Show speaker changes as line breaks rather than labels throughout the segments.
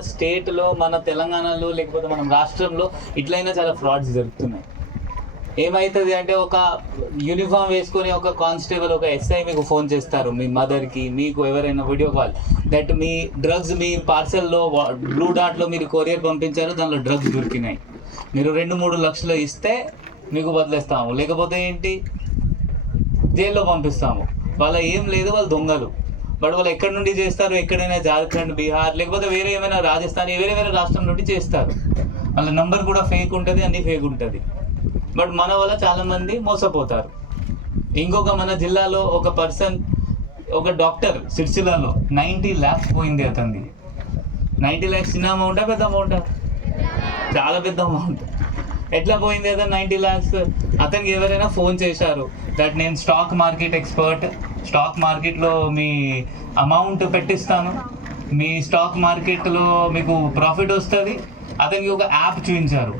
స్టేట్లో మన తెలంగాణలో లేకపోతే మనం రాష్ట్రంలో ఇట్లయినా చాలా ఫ్రాడ్స్ జరుగుతున్నాయి. ఏమవుతుంది అంటే ఒక యూనిఫామ్ వేసుకొని ఒక కానిస్టేబుల్ ఒక ఎస్ఐ మీకు ఫోన్ చేస్తారు మీ మదర్కి మీకు ఎవరైనా వీడియో కాల్ దట్ మీ డ్రగ్స్ మీ పార్సల్లో బ్లూ డాట్లో మీరు కొరియర్ పంపించారు దానిలో డ్రగ్స్ దొరికినాయి. మీరు రెండు మూడు లక్షలు ఇస్తే మీకు వదిలేస్తాము. లేకపోతే ఏంటి? జైల్లో పంపిస్తాము. వాళ్ళ ఏం లేదు వాళ్ళు దొంగలు. బట్ వాళ్ళు ఎక్కడి నుండి చేస్తారు ఎక్కడైనా జార్ఖండ్ బీహార్ లేకపోతే వేరే ఏమైనా రాజస్థాన్ వేరే వేరే రాష్ట్రం నుండి చేస్తారు. వాళ్ళ నంబర్ కూడా ఫేక్ ఉంటుంది అన్ని ఫేక్ ఉంటుంది. బట్ మన వల్ల చాలా మంది మోసపోతారు. ఇంకొక మన జిల్లాలో ఒక పర్సన్ ఒక డాక్టర్ సిరిసిల్లాలో నైంటీ ల్యాక్స్ పోయింది అతనిది. నైంటీ ల్యాక్స్ చిన్న అమౌంటా పెద్ద అమౌంటా చాలా పెద్ద అమౌంట్ ఎట్లా పోయింది అతను నైంటీ ల్యాక్స్ అతనికి ఎవరైనా ఫోన్ చేశారు. దట్ నేను స్టాక్ మార్కెట్ ఎక్స్పర్ట్ స్టాక్ మార్కెట్లో మీ అమౌంట్ పెట్టిస్తాను. మీ స్టాక్ మార్కెట్లో మీకు ప్రాఫిట్ వస్తుంది. అతనికి ఒక యాప్ చూపించారు.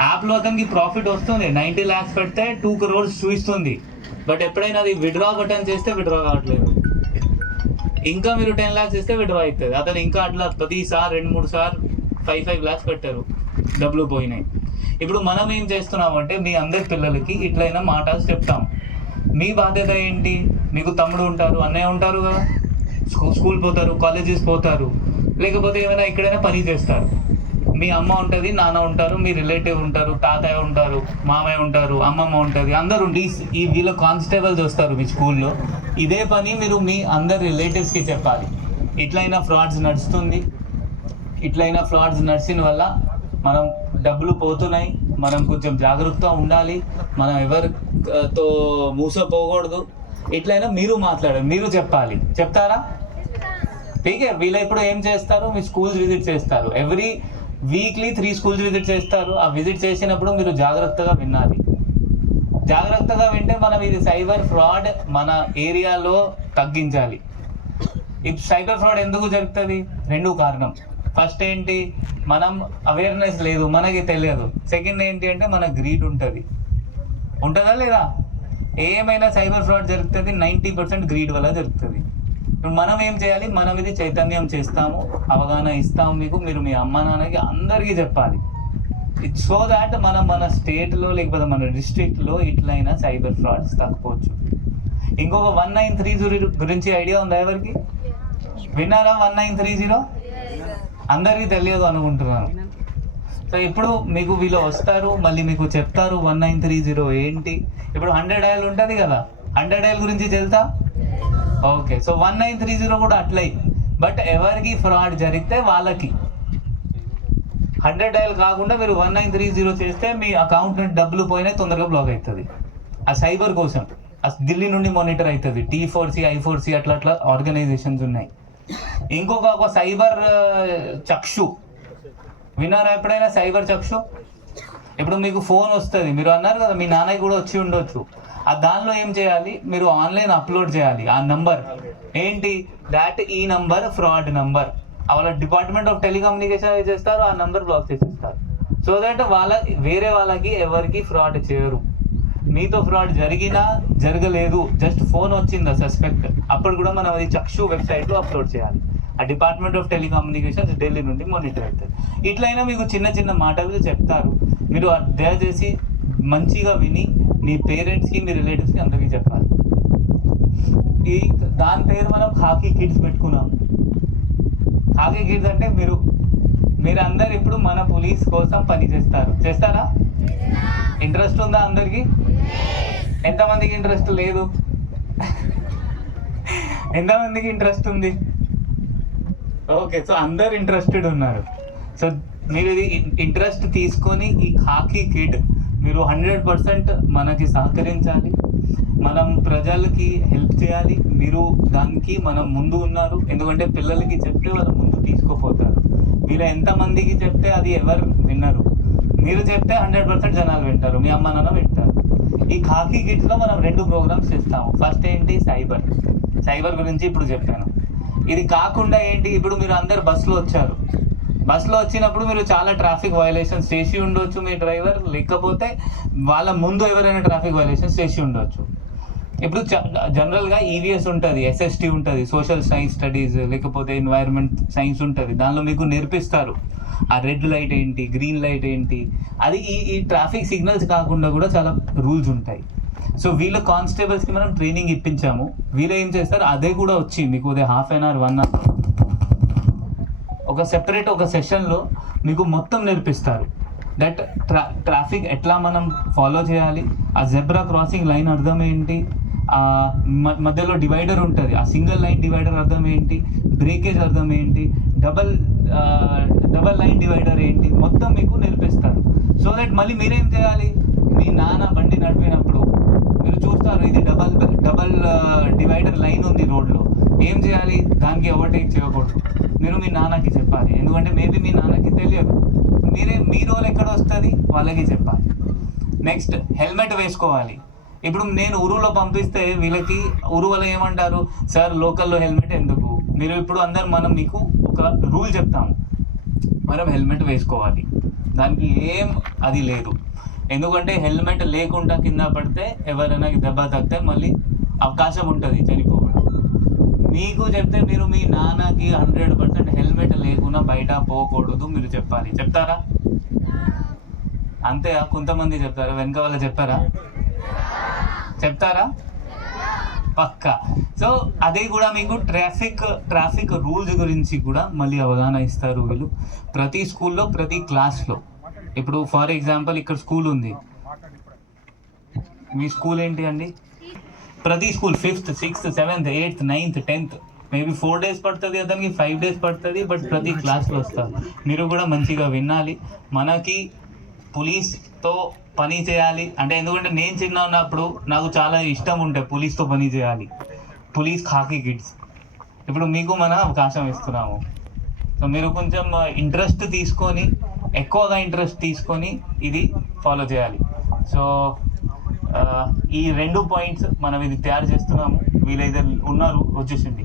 యాప్లో అతనికి ప్రాఫిట్ వస్తుంది. నైంటీ ల్యాక్స్ పెడితే టూ క్రోర్స్ చూపిస్తుంది. బట్ ఎప్పుడైనా అది విడ్రా బటన్ చేస్తే విడ్రా కావట్లేదు. ఇంకా మీరు టెన్ ల్యాక్స్ ఇస్తే విడ్రా అవుతుంది. అతను ఇంకా అట్లా ప్రతిసారి రెండు మూడు సార్లు ఫైవ్ ఫైవ్ ల్యాక్స్ పెట్టారు డబ్బులు పోయినాయి. ఇప్పుడు మనం ఏం చేస్తున్నాం అంటే మీ అందరి పిల్లలకి ఇట్లయినా మాటలు చెప్తాం. మీ బాధ్యత ఏంటి? మీకు తమ్ముడు ఉంటారు అన్నయ్య ఉంటారు కదా? స్కూల్ స్కూల్ పోతారు కాలేజెస్ పోతారు. లేకపోతే ఏమైనా ఎక్కడైనా పని చేస్తారు. మీ అమ్మ ఉంటుంది నాన్న ఉంటారు మీ రిలేటివ్ ఉంటారు తాతయ్య ఉంటారు మామయ్య ఉంటారు అమ్మమ్మ ఉంటుంది. అందరు ఈ వీళ్ళ కానిస్టేబుల్స్ వస్తారు మీ స్కూల్లో. ఇదే పని మీరు మీ అందరి రిలేటివ్స్కి చెప్పాలి. ఇట్లయినా ఫ్రాడ్స్ నడుస్తుంది. ఇట్లయినా ఫ్రాడ్స్ నడిచిన వల్ల మనం డబ్బులు పోతున్నాయి. మనం కొంచెం జాగ్రత్తగా ఉండాలి. మనం ఎవరితో మూసపోకూడదు. ఎట్లయినా మీరు మాట్లాడారు మీరు చెప్పాలి. చెప్తారా? ఠీకే వీళ్ళు ఇప్పుడు ఏం చేస్తారు? మీ స్కూల్స్ విజిట్ చేస్తారు. Every weekly three schools visit చేస్తారు. ఆ విజిట్ చేసినప్పుడు మీరు జాగ్రత్తగా వినాలి. జాగ్రత్తగా వింటే మనం ఇది సైబర్ ఫ్రాడ్ మన ఏరియాలో తగ్గించాలి. ఈ సైబర్ ఫ్రాడ్ ఎందుకు జరుగుతుంది? రెండు కారణం. ఫస్ట్ ఏంటి? మనం అవేర్నెస్ లేదు మనకి తెలియదు. సెకండ్ ఏంటి అంటే మన గ్రీడ్ ఉంటుంది. ఉంటుందా లేదా? ఏమైనా సైబర్ ఫ్రాడ్ జరుగుతుంది నైంటీ పర్సెంట్ గ్రీడ్ వల్ల జరుగుతుంది. ఇప్పుడు మనం ఏం చేయాలి? మనం ఇది చైతన్యం చేస్తాము అవగాహన ఇస్తాము మీకు మీరు మీ అమ్మ నాన్నకి అందరికీ చెప్పాలి. సో దాట్ మనం మన స్టేట్లో లేకపోతే మన డిస్ట్రిక్ట్లో ఇట్లయినా సైబర్ ఫ్రాడ్స్ తక్కువచ్చు ఇంకొక వన్ నైన్ త్రీ జీరో గురించి ఐడియా ఉందా ఎవరికి? విన్నారా వన్ నైన్ త్రీ జీరో? అందరికీ తెలియదు అనుకుంటున్నాను. సో ఇప్పుడు మీకు వీళ్ళు వస్తారు మళ్ళీ మీకు చెప్తారు వన్ నైన్ త్రీ జీరో ఏంటి? ఇప్పుడు హండ్రెడ్ డయల్ ఉంటుంది కదా హండ్రెడ్ డయల్ గురించి తెలుతా okay so one nine three zero కూడా అట్లయి బట్ ఎవరికి ఫ్రాడ్ జరిగితే వాళ్ళకి. హండ్రెడ్ డయల్ కాకుండా మీరు వన్ నైన్ త్రీ జీరో చేస్తే మీ అకౌంట్ నుండి డబ్బులు పోయినా తొందరగా బ్లాక్ అవుతుంది ఆ సైబర్ కోసం. ఆ ఢిల్లీ నుండి మానిటర్ అవుతుంది T four C I four C అట్లా అట్లా ఆర్గనైజేషన్స్ ఉన్నాయి. ఇంకొక ఒక సైబర్ చక్షు. విన్నారా ఎప్పుడైనా సైబర్ చక్షు? ఇప్పుడు మీకు ఫోన్ వస్తుంది. మీరు అన్నారు కదా మీ నాన్నయ్య కూడా వచ్చి ఉండొచ్చు. ఆ దానిలో ఏం చేయాలి? మీరు ఆన్లైన్ అప్లోడ్ చేయాలి. ఆ నంబర్. ఏంటి? దాట్ ఈ నంబర్ ఫ్రాడ్ నంబర్. వాళ్ళ డిపార్ట్మెంట్ ఆఫ్ టెలికమ్యూనికేషన్ చేస్తారు? ఆ నంబర్ బ్లాక్ చేసేస్తారు. సో దట్ వాళ్ళ వేరే వాళ్ళకి ఎవరికి ఫ్రాడ్ చేయరు. మీతో ఫ్రాడ్ జరిగినా జరగలేదు. జస్ట్ ఫోన్ వచ్చిందా సస్పెక్ట్. అప్పుడు కూడా మనం అది చక్షు వెబ్సైట్లో అప్లోడ్ చేయాలి. ఆ డిపార్ట్మెంట్ ఆఫ్ టెలికమ్యూనికేషన్స్ ఢిల్లీ నుండి మానిటర్ అవుతుంది. ఇట్లయినా మీకు చిన్న చిన్న మాటలు చెప్తారు. మీరు దయచేసి మంచిగా విని మీ పేరెంట్స్కి మీ రిలేటివ్స్కి అందరికీ చెప్పాలి. ఈ దాని పేరు మనం హాకీ కిడ్స్ పెట్టుకున్నాం. హాకీ కిడ్స్ అంటే మీరు మీరు అందరు ఇప్పుడు మన పోలీస్ కోసం పని చేస్తారు. చేస్తారా? ఇంట్రెస్ట్ ఉందా అందరికీ? ఎంతమందికి ఇంట్రెస్ట్ లేదు? ఎంతమందికి ఇంట్రెస్ట్ ఉంది? ఓకే సో అందరు ఇంట్రెస్టెడ్ ఉన్నారు. సో మీరు ఇది ఇంట్రెస్ట్ తీసుకొని ఈ ఖాకీ కిడ్ మీరు హండ్రెడ్ పర్సెంట్ మనకి సహకరించాలి. మనం ప్రజలకి హెల్ప్ చేయాలి. మీరు దానికి మనం ముందు ఉన్నారు. ఎందుకంటే పిల్లలకి చెప్తే వాళ్ళు ముందు తీసుకోపోతారు. మీరు ఎంతమందికి చెప్తే అది ఎవరు విన్నారు మీరు చెప్తే హండ్రెడ్ పర్సెంట్ జనాలు వింటారు. మీ అమ్మ నాన్న వింటారు. ఈ ఖాకీ కిట్స్లో మనం రెండు ప్రోగ్రామ్స్ ఇస్తాము ఫస్ట్ ఏంటి? సైబర్ సైబర్ గురించి ఇప్పుడు చెప్పాను. ఇది కాకుండా ఏంటి? ఇప్పుడు మీరు అందరు బస్సులో వచ్చారు. బస్సులో వచ్చినప్పుడు మీరు చాలా ట్రాఫిక్ వైలేషన్స్ చేసి ఉండొచ్చు మీ డ్రైవర్. లేకపోతే వాళ్ళ ముందు ఎవరైనా ట్రాఫిక్ వైలేషన్స్ చేసి ఉండొచ్చు. ఇప్పుడు జనరల్గా ఈవీఎస్ ఉంటుంది ఎస్ఎస్టీ ఉంటుంది సోషల్ సైన్స్ స్టడీస్ లేకపోతే ఎన్వైర్న్మెంట్ సైన్స్ ఉంటుంది. దానిలో మీకు నేర్పిస్తారు. ఆ రెడ్ లైట్ ఏంటి గ్రీన్ లైట్ ఏంటి? అది ఈ ఈ ట్రాఫిక్ సిగ్నల్స్ కాకుండా కూడా చాలా రూల్స్ ఉంటాయి. సో వీళ్ళ కానిస్టేబుల్స్కి మనం ట్రైనింగ్ ఇప్పించాము. వీళ్ళు ఏం చేస్తారు? అదే కూడా వచ్చి మీకు ఉదయం half an hour one hour ఒక సెపరేట్ ఒక సెషన్లో మీకు మొత్తం నేర్పిస్తారు. దట్ ట్రా ట్రాఫిక్ ఎట్లా మనం ఫాలో చేయాలి? ఆ జెబ్రా క్రాసింగ్ లైన్ అర్థం ఏంటి? ఆ మ- మధ్యలో డివైడర్ ఉంటుంది. ఆ సింగిల్ లైన్ డివైడర్ అర్థం ఏంటి? బ్రేకేజ్ అర్థం ఏంటి? డబల్ డబల్ లైన్ డివైడర్ ఏంటి? మొత్తం మీకు నేర్పిస్తారు. సో దట్ మళ్ళీ మీరేం చేయాలి? మీ నాన్న బండి నడిపినప్పుడు మీరు చూస్తారు ఇది డబల్ డబల్ డివైడర్ లైన్ ఉంది రోడ్లో. ఏం చేయాలి? దానికి ఓవర్టేక్ చేయకూడదు. మీరు మీ నాన్నకి చెప్పాలి. ఎందుకంటే మేబీ మీ నాన్నకి తెలియదు. మీరే మీ రోల్ ఎక్కడ వస్తుంది? వాళ్ళకి చెప్పాలి. నెక్స్ట్ హెల్మెట్ వేసుకోవాలి. ఇప్పుడు నేను ఉరువులో పంపిస్తే వీళ్ళకి ఉరు ఏమంటారు? సార్ లోకల్లో హెల్మెట్ ఎందుకు? మీరు ఇప్పుడు అందరు మనం మీకు ఒక రూల్ చెప్తాము. మనం హెల్మెట్ వేసుకోవాలి. దానికి ఏం అది లేదు. ఎందుకంటే హెల్మెట్ లేకుండా కింద పడితే ఎవరైనా దెబ్బ తగ్గితే మళ్ళీ అవకాశం ఉంటుంది చనిపోవడం మీకు చెప్తే మీరు మీ నాన్నకి హండ్రెడ్ పర్సెంట్ హెల్మెట్ లేకుండా బయట పోకూడదు మీరు చెప్పాలి. చెప్తారా? అంతే కొంతమంది చెప్తారా? వెనక వాళ్ళు చెప్తారా? చెప్తారా? పక్కా. సో అదే కూడా మీకు ట్రాఫిక్ ట్రాఫిక్ రూల్స్ గురించి కూడా మళ్ళీ అవగాహన ఇస్తారు వీళ్ళు. ప్రతి స్కూల్లో ప్రతి క్లాస్లో. ఇప్పుడు ఫర్ ఎగ్జాంపుల్ ఇక్కడ స్కూల్ ఉంది. మీ స్కూల్ ఏంటి అండి? ప్రతి school fifth sixth seventh eighth ninth tenth maybe four days పడుతుంది అతనికి ఫైవ్ డేస్ పడుతుంది బట్ ప్రతి క్లాస్లో వస్తారు మీరు కూడా మంచిగా వినాలి. మనకి పోలీస్తో పని చేయాలి. అంటే ఎందుకంటే నేను చిన్న ఉన్నప్పుడు నాకు చాలా ఇష్టం ఉంటే పోలీస్తో పని చేయాలి. పోలీస్ ఖాకీ కిడ్స్ ఇప్పుడు మీకు మన అవకాశం ఇస్తున్నాము. సో మీరు కొంచెం uh, ఇంట్రెస్ట్ తీసుకొని ఎక్కువగా ఇంట్రెస్ట్ తీసుకొని ఇది ఫాలో చేయాలి. సో uh, ఈ రెండు పాయింట్స్ మనం ఇది తయారు చేస్తున్నాము. వీలైతే ఉన్నారు వచ్చేసింది.